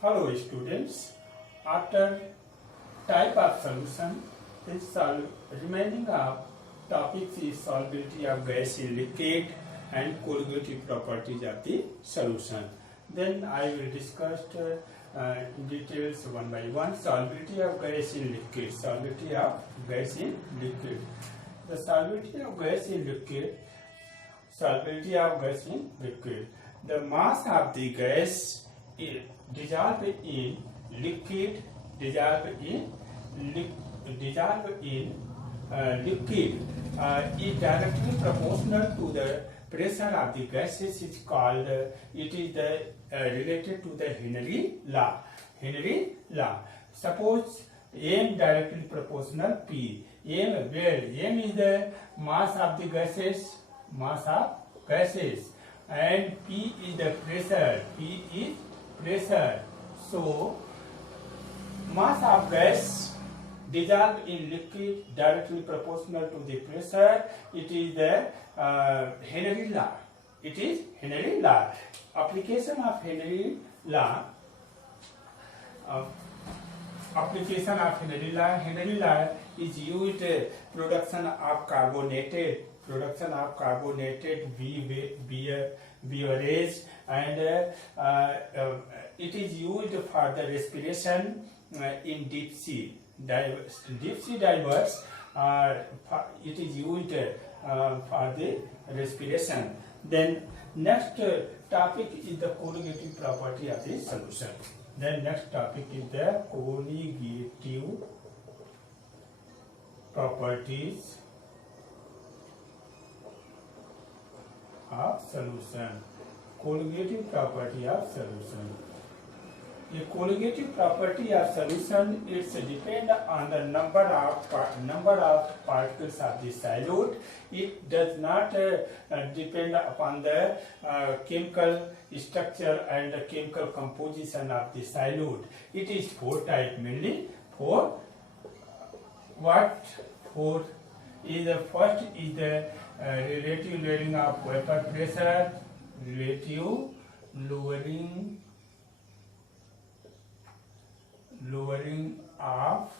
Hello students, after type of solution, remaining of topics is solubility of gas in liquid and colligative properties of the solution. Then I will discuss details one by one. Solubility of gas in liquid. Solubility of gas in liquid. The solubility of gas in liquid. Solubility of gas in liquid. The mass of the gas is dissolved in liquid, liquid is directly proportional to the pressure of the gases. Is called it is related to the Henry law. Henry law. Suppose M directly proportional P. M where M is the mass of the gases, and P is the pressure. P is pressure. So mass of gas dissolved in liquid directly proportional to the pressure. It is the Henry law. It is Henry law. Application of Henry law. Application of Henry law. Henry law is used production of carbonated beverage, and it is used for the respiration in deep sea divers. It is used for the respiration. Then next topic is the colligative property of the solution. Then next topic is the colligative properties of solution. Colligative property of solution. The colligative property of solution is depend on the number of particles of the solute. It does not depend upon the chemical structure and the chemical composition of the solute. It is four type mainly. Four is the first is the relative lowering of vapor pressure. Relative lowering of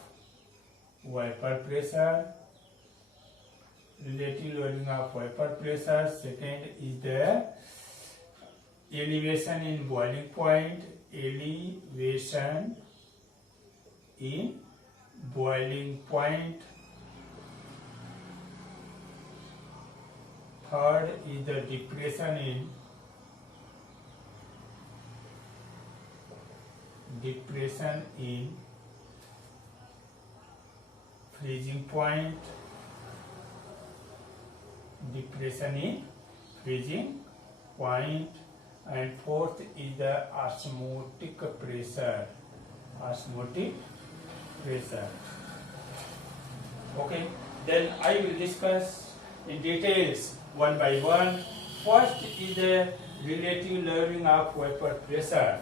vapor pressure. Relative lowering of vapor pressure. Second is the elevation in boiling point. Elevation in boiling point. Third is the depression in freezing point. Depression in freezing point. And fourth is the osmotic pressure. Okay, then I will discuss in details one by one. First is the relative lowering of vapor pressure.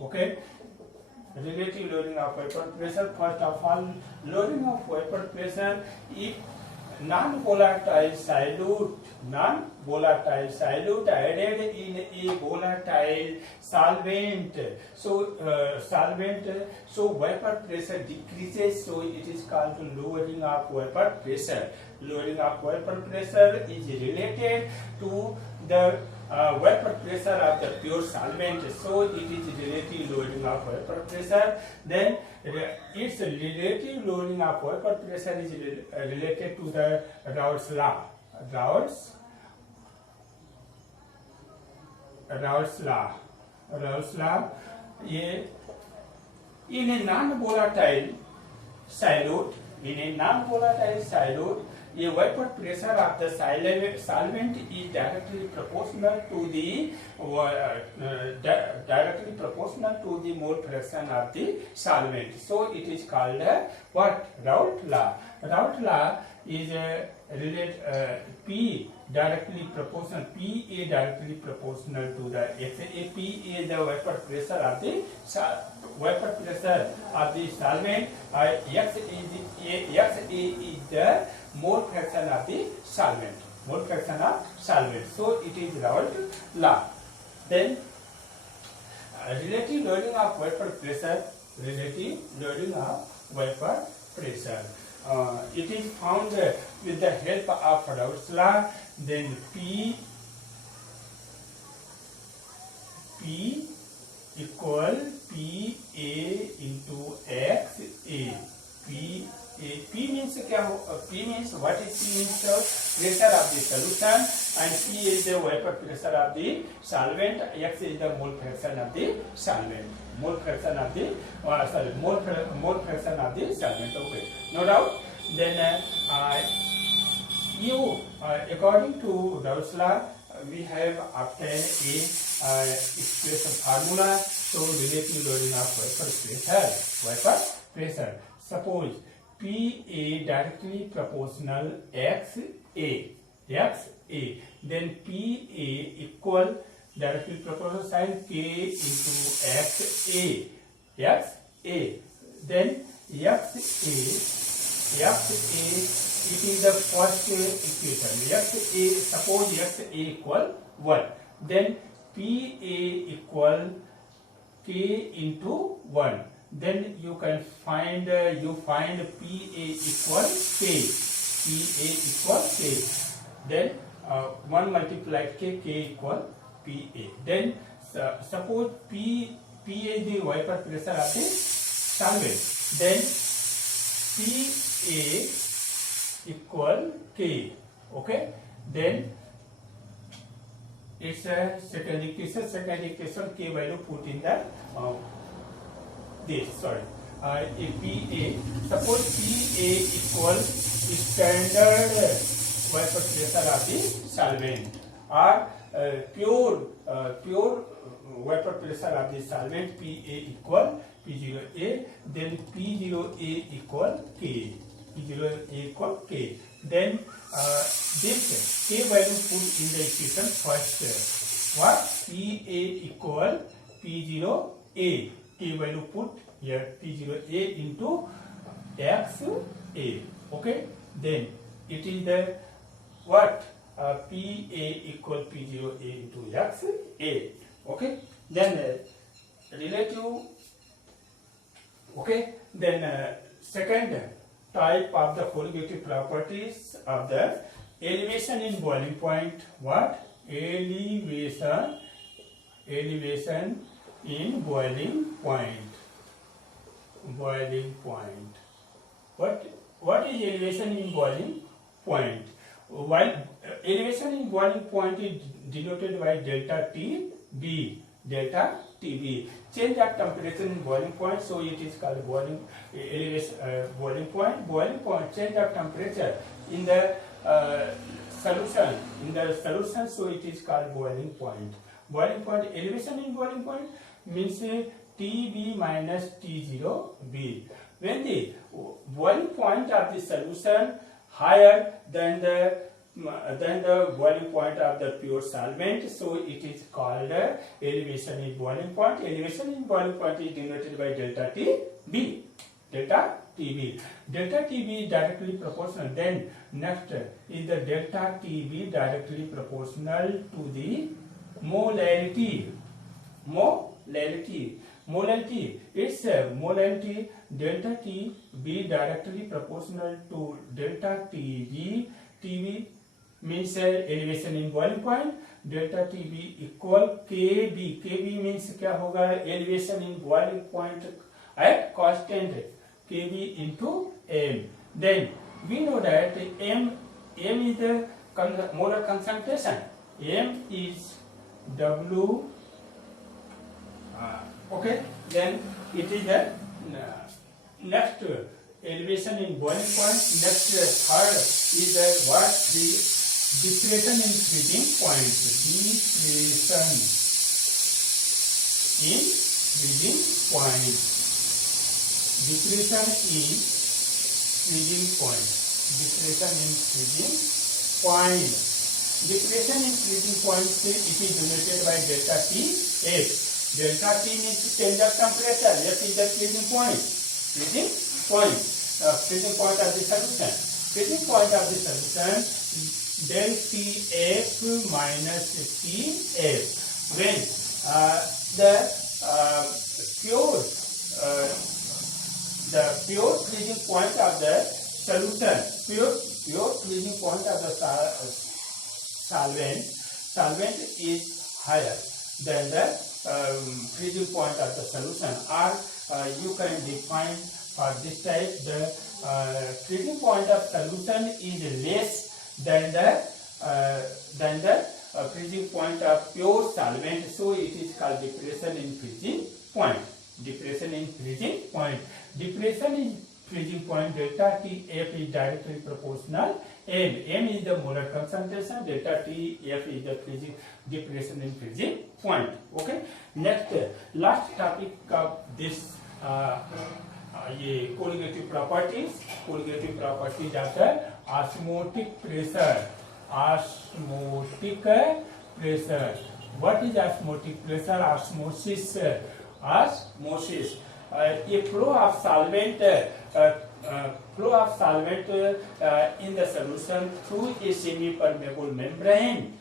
Okay. Relative lowering of vapor pressure. First of all, lowering of vapor pressure if non-volatile solute added in a volatile solvent. So vapor pressure decreases. So it is called lowering of vapor pressure. Lowering of vapor pressure is related to the vapor pressure of the pure solvent. So it is relative lowering of vapor pressure. Then its relative lowering of vapor pressure is related to the Raoult's law. Raoult's law. In a non-volatile solute, a vapor pressure of the solvent is directly proportional to the mole fraction of the solvent. So it is called what? Raoult law. Raoult law is P directly proportional, PA directly proportional to the XA. PA is the vapor pressure of the solvent. XA is the mole fraction of the solvent. Mole fraction of solvent. So it is Raoult law. Then relative loading of vapor pressure. Relative loading of vapor pressure. It is found with the help of Raoult's law. Then P equal PA into XA. P means क्या हो? P means what is P means the pressure of the solution, and P is the vapor pressure of the solvent. X is the mole fraction of the solvent. Mole fraction of the mole fraction of the solvent. Okay, no doubt. Then according to Raoult's law, we have obtained a expression formula. So relative loading of vapor pressure. Suppose PA directly proportional XA, then PA equal directly proportional sign K into XA, then XA, it is the first equation. Suppose XA equal 1, then PA equal K into 1. Then you can find PA equal K. Then 1 multiplied K equal PA. Then suppose PA is the vapor pressure of the solvent. Then PA equal K. Okay. Then it's a second equation. K value put in the suppose PA equal standard vapor pressure of the solvent, or pure vapor pressure of the solvent. PA equal P0A, then P0A equal K. Then this K value put in the equation first. What? PA equal P0A. K value put here P0A into XA. Okay. Then it is the what? PA equal P0A into XA. Okay. Then relative. Okay. Then second type of the corrugative properties of the elevation in boiling point. What? Elevation in boiling point. What is elevation in boiling point? While elevation in boiling point is denoted by delta TB. Change of temperature in boiling point, so it is called boiling point. Boiling point, change of temperature in the solution, so it is called boiling point. Boiling point, elevation in boiling point means TB minus T0B. When the boiling point of the solution higher than the boiling point of the pure solvent, so it is called elevation in boiling point. Elevation in boiling point is denoted by delta TB. Delta TB directly proportional. Then next is the delta TB directly proportional to the molality. It's molality delta TB directly proportional to delta TB. TB means elevation in boiling point. Delta TB equal KB. KB means क्या होगा? Elevation in boiling point at constant KB into M. Then we know that M is the molar concentration. M is W. Okay. Then it is the next elevation in boiling point. Next third is the what? The depression in freezing point. Depression in freezing point. Depression in freezing point. Depression in freezing point, it is denoted by delta T F. Delta T means change of temperature. F is the freezing point. Freezing point. Freezing point of the solution. Freezing point of the solution, del Tf minus Tf. When the pure freezing point of the solution, pure freezing point of the solvent is higher than the freezing point of the solution, or you can define for this type the freezing point of solution is less than the freezing point of pure solvent, so it is called depression in freezing point. Depression in freezing point. Depression in freezing point, delta Tf is directly proportional M. M is the molar concentration, delta Tf is the freezing depression in freezing point. Okay. Next, last topic of this ये colligative properties of the osmotic pressure. Osmotic pressure. What is osmotic pressure? Osmosis. Osmosis. A flow of solvent in the solution through a semi-permeable membrane.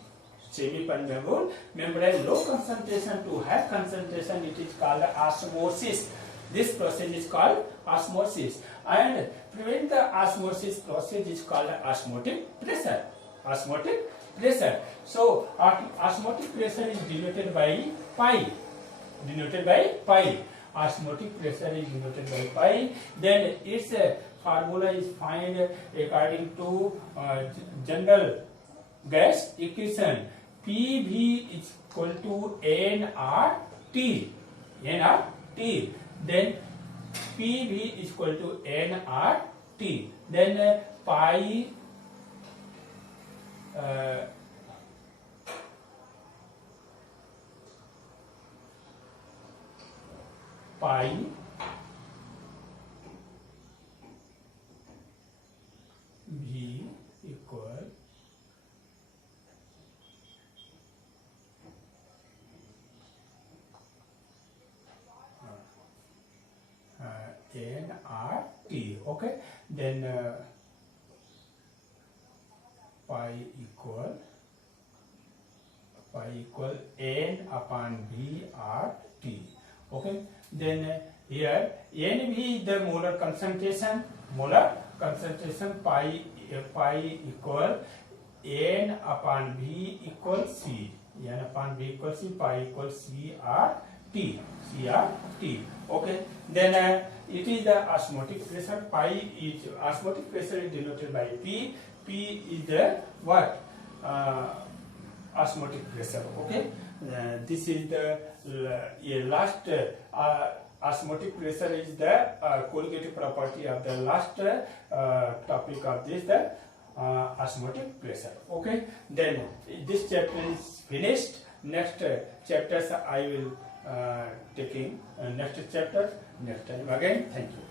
Semi-permeable membrane, low concentration to high concentration, it is called osmosis. This process is called osmosis, and prevent the osmosis process is called osmotic pressure. Osmotic pressure. So osmotic pressure is denoted by pi. Osmotic pressure is denoted by pi. Then its formula is found according to general gas equation. PV is equal to nRT. Then PV is equal to nRT. Then pi V equal nRT. Okay. Then pi equal n upon v r t. Okay. Then here Nv is the molar concentration. Pi equal n upon v equal c. N upon v equal c. Pi equal CRT. Okay. Then it is the osmotic pressure. Osmotic pressure is denoted by P. P is the what? Osmotic pressure. Okay. This is the last osmotic pressure is the colligative property of the last topic of this, the osmotic pressure. Okay. Then this chapter is finished. Next chapters I will taking next chapter next time again. Thank you.